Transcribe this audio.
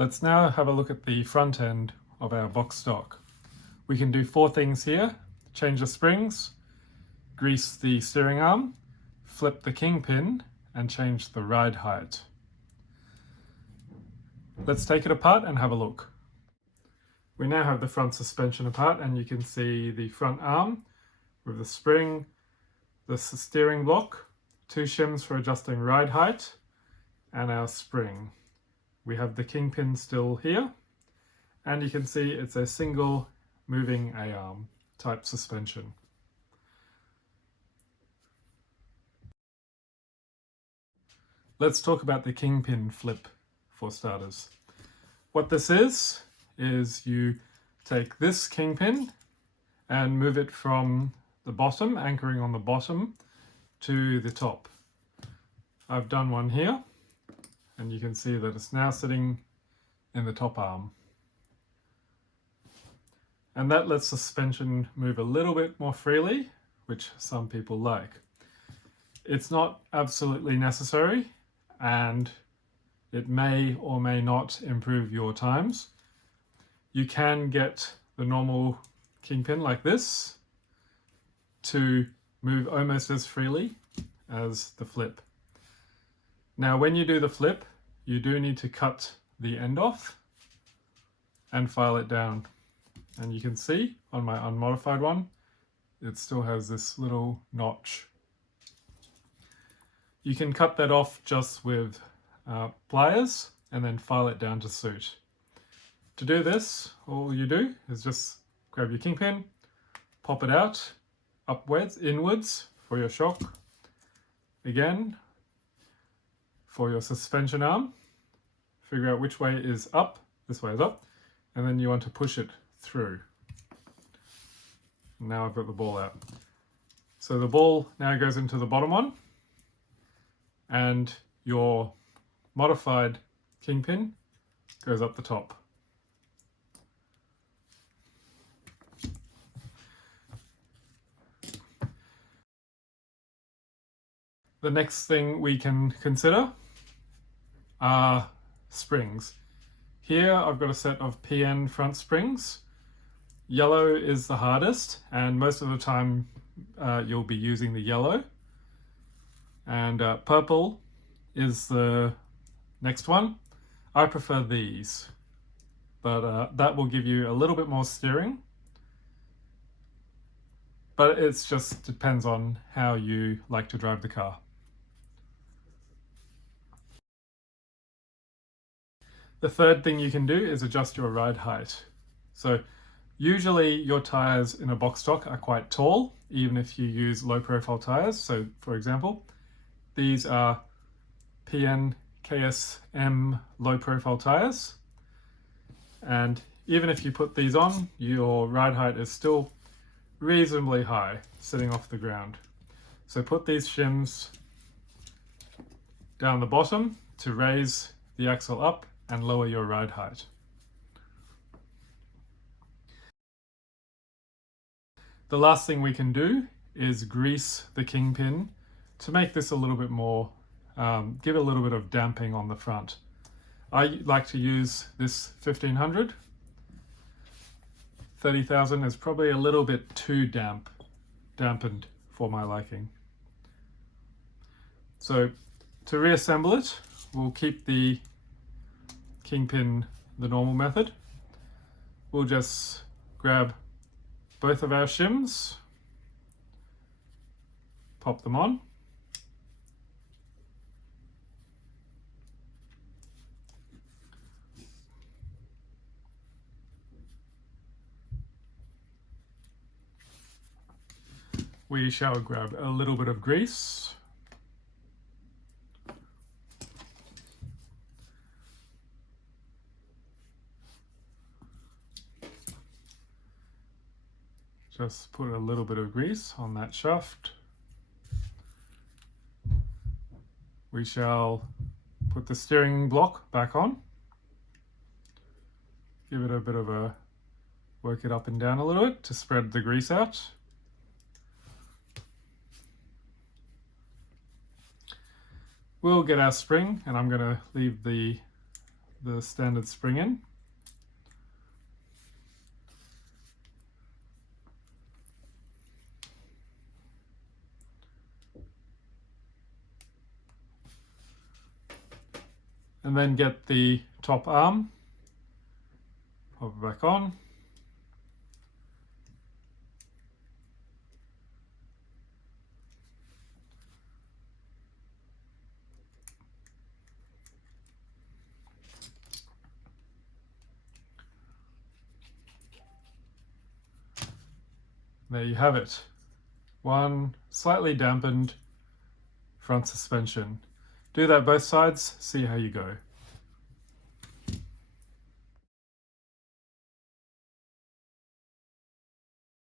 Let's now have a look at the front end of our box stock. We can do 4 things here: change the springs, grease the steering arm, flip the kingpin, and change the ride height. Let's take it apart and have a look. We now have the front suspension apart, and you can see the front arm with the spring, the steering block, 2 shims for adjusting ride height, and our spring. We have the kingpin still here, and you can see it's a single moving A-arm type suspension. Let's talk about the kingpin flip for starters. What this is you take this kingpin and move it from the bottom, anchoring on the bottom, to the top. I've done one here, and you can see that it's now sitting in the top arm. And that lets the suspension move a little bit more freely, which some people like. It's not absolutely necessary, and it may or may not improve your times. You can get the normal kingpin like this to move almost as freely as the flip. Now, when you do the flip, you do need to cut the end off and file it down. And you can see on my unmodified one, it still has this little notch. You can cut that off just with pliers and then file it down to suit. To do this, all you do is just grab your kingpin, pop it out, upwards, inwards for your shock. Again, for your suspension arm, figure out which way is up, this way is up, and then you want to push it through. Now I've got the ball out. So the ball now goes into the bottom one, and your modified kingpin goes up the top. The next thing we can consider are springs. Here I've got a set of PN front springs. Yellow is the hardest, and most of the time you'll be using the yellow. And purple is the next one. I prefer these, but that will give you a little bit more steering. But it just depends on how you like to drive the car. The third thing you can do is adjust your ride height. So usually your tires in a box stock are quite tall, even if you use low profile tires. So for example, these are PN KSM low profile tires. And even if you put these on, your ride height is still reasonably high, sitting off the ground. So put these shims down the bottom to raise the axle up and lower your ride height. The last thing we can do is grease the kingpin to make this a little bit more, give a little bit of damping on the front. I like to use this 1500. 30,000 is probably a little bit too dampened for my liking. So to reassemble it, we'll keep the kingpin the normal method. We'll just grab both of our shims, pop them on, we shall grab a little bit of grease, just put a little bit of grease on that shaft. We shall put the steering block back on, give it a bit of a, work it up and down a little bit to spread the grease out. We'll get our spring, and I'm going to leave the the standard spring in. And then get the top arm, pop it back on. There you have it. One slightly dampened front suspension. Do that both sides, see how you go.